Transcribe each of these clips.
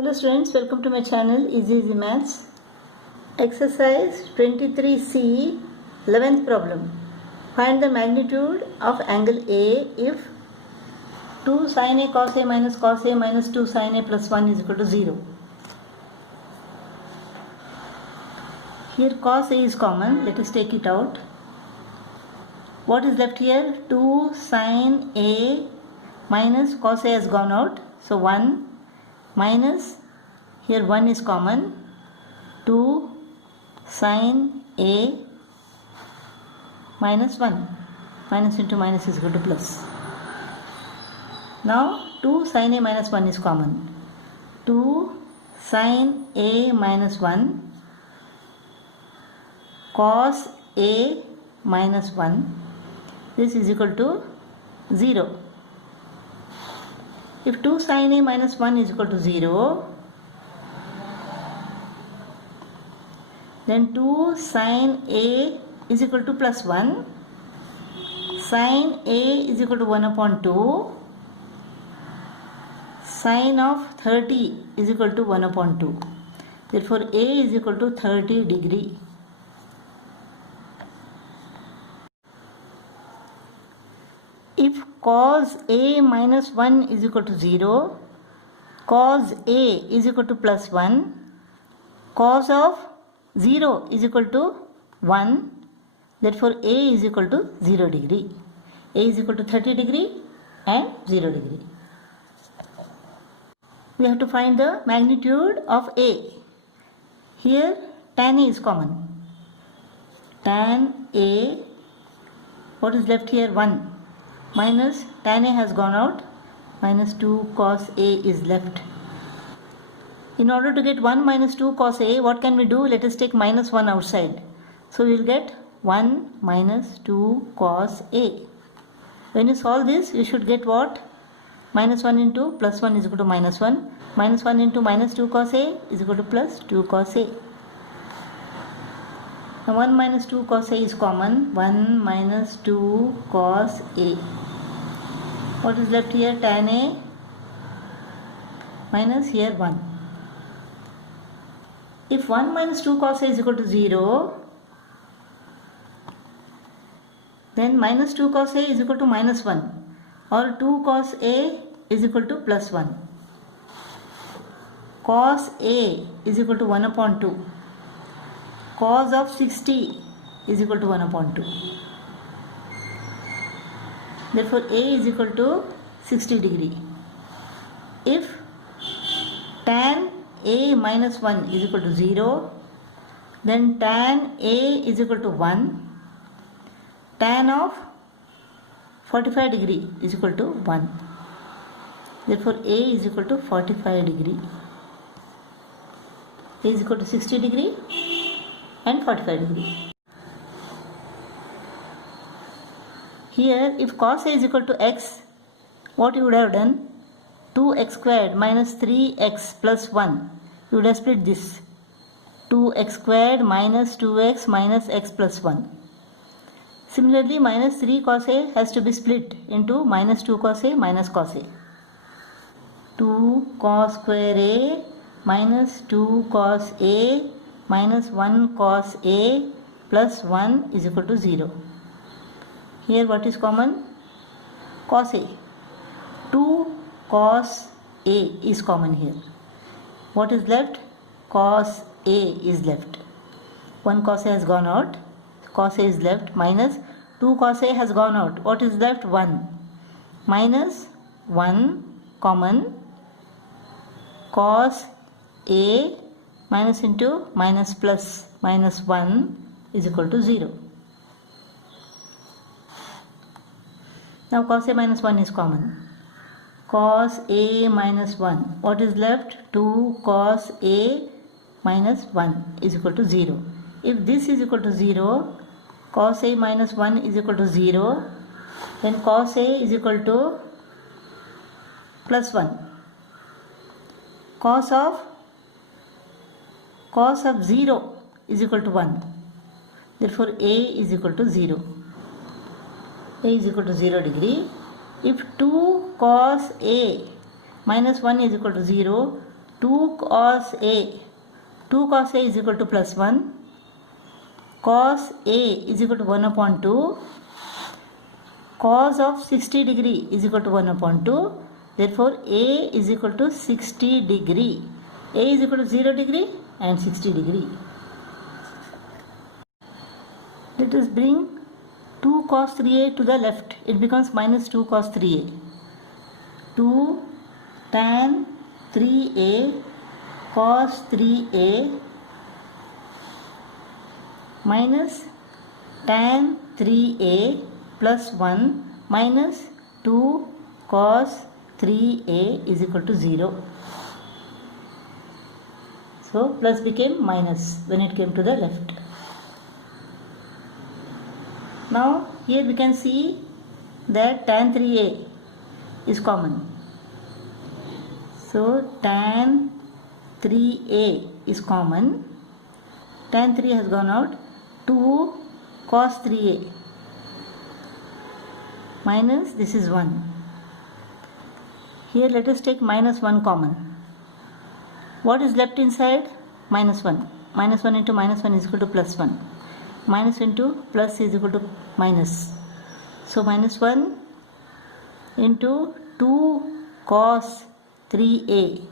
Hello students, welcome to my channel Easy Maths. Exercise 23C, 11th problem. Find the magnitude of angle A if 2 sin A cos A minus 2 sin A plus 1 is equal to 0. Here cos A is common, let us take it out. What is left here? 2 sin A minus cos A has gone out, so 1 minus, here 1 is common, 2 sin A minus 1, minus into minus is equal to plus. Now 2 sin A minus 1 is common, 2 sin A minus 1 cos A minus 1, this is equal to 0. If 2 sin A minus 1 is equal to 0, then 2 sin A is equal to plus 1, sin A is equal to 1 upon 2, sin of 30 is equal to 1 upon 2. Therefore, A is equal to 30 degree. If cos A minus 1 is equal to 0, cos A is equal to plus 1, cos of 0 is equal to 1, therefore A is equal to 0 degree. A is equal to 30 degree and 0 degree. We have to find the magnitude of A. Here tan A is common. Tan A, what is left here? 1. Minus tan A has gone out, minus 2 cos A is left. In order to get 1 minus 2 cos A, what can we do? Let us take minus 1 outside. So we will get 1 minus 2 cos A. When you solve this, you should get what? Minus 1 into plus 1 is equal to minus 1. Minus 1 into minus 2 cos A is equal to plus 2 cos A. Now 1 minus 2 cos A is common. 1 minus 2 cos A. What is left here? Tan A minus here 1. If 1 minus 2 cos A is equal to 0, then minus 2 cos A is equal to minus 1, or 2 cos A is equal to plus 1. Cos A is equal to 1 upon 2. Cos of 60 is equal to 1 upon 2. Therefore, A is equal to 60 degree. If tan A minus 1 is equal to 0, then tan A is equal to 1. Tan of 45 degree is equal to 1. Therefore, A is equal to 45 degree. A is equal to 60 degree and 45 degree. Here, if cos A is equal to x, what you would have done? 2x squared minus 3x plus 1. You would have split this. 2x squared minus 2x minus x plus 1. Similarly, minus 3 cos A has to be split into minus 2 cos A minus cos A. 2 cos square A minus 2 cos A minus 1 cos A plus 1 is equal to 0. Here what is common? Cos A. 2 cos A is common here. What is left? Cos A is left. 1 cos A has gone out. Cos A is left, minus 2 cos A has gone out. What is left? 1. Minus 1 common, cos A minus into minus plus minus 1 is equal to 0. Now cos A minus 1 is common. Cos A minus 1. What is left? 2 cos A minus 1 is equal to 0. If this is equal to 0, cos A minus 1 is equal to 0, then cos A is equal to plus 1. Cos of 0 is equal to 1. Therefore, A is equal to 0. A is equal to 0 degree. If 2 cos A minus 1 is equal to 0, 2 cos A. 2 cos A is equal to plus 1. Cos A is equal to 1 upon 2. Cos of 60 degree is equal to 1 upon 2. Therefore, A is equal to 60 degree. A is equal to 0 degree and 60 degree. Let us bring 2 cos 3A to the left. It becomes minus 2 cos 3A. 2 tan 3A cos 3A minus tan 3A plus 1 minus 2 cos 3A is equal to 0. So plus became minus when it came to the left. Now here we can see that tan 3A is common. So tan 3A is common. Tan 3 has gone out. 2 cos 3A minus this is 1. Here let us take minus 1 common. What is left inside? Minus 1. Minus 1 into minus 1 is equal to plus 1. Minus into plus is equal to minus. So minus 1 into 2 cos 3A.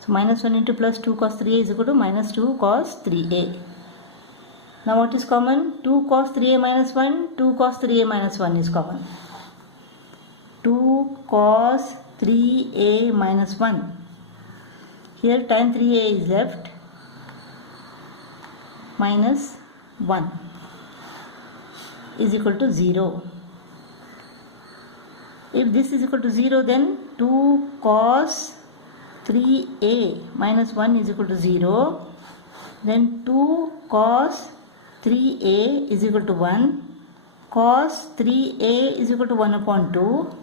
So minus 1 into plus 2 cos 3A is equal to minus 2 cos 3A. Now what is common? 2 cos 3A minus 1, 2 cos 3A minus 1 is common. 2 cos 3A minus 1. Here tan 3A is left. Minus 1 is equal to 0. If this is equal to 0, then 2 cos 3A minus 1 is equal to 0. Then 2 cos 3A is equal to 1. Cos 3A is equal to 1 upon 2.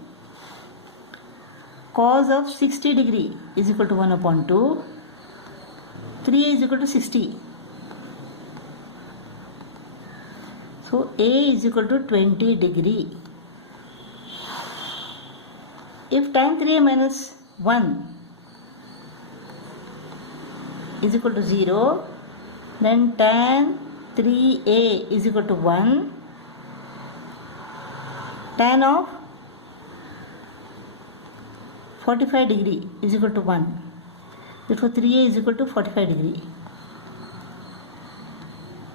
Cos of 60 degree is equal to 1 upon 2. 3A is equal to 60. So A is equal to 20 degree. If tan 3A minus 1 is equal to 0, then tan 3A is equal to 1. Tan of 45 degree is equal to 1. Therefore 3A is equal to 45 degree.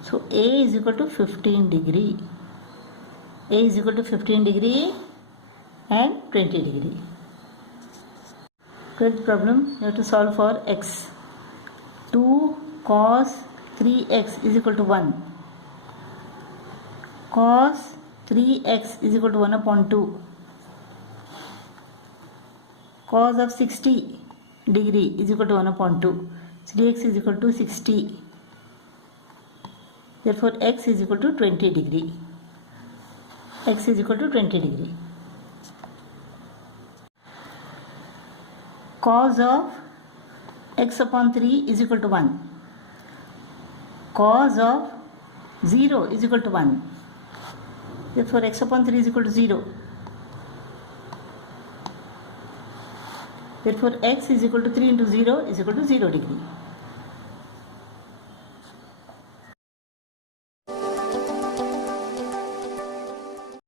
So A is equal to 15 degree. A is equal to 15 degree and 20 degree. 12th problem, you have to solve for x. 2 cos 3x is equal to 1. Cos 3x is equal to 1 upon 2. Cos of 60 degree is equal to 1 upon 2. 3x is equal to 60. Therefore x is equal to 20 degree. X is equal to 20 degree. Cos of x upon 3 is equal to 1. Cos of 0 is equal to 1. Therefore x upon 3 is equal to 0. Therefore x is equal to 3 into 0 is equal to 0 degree.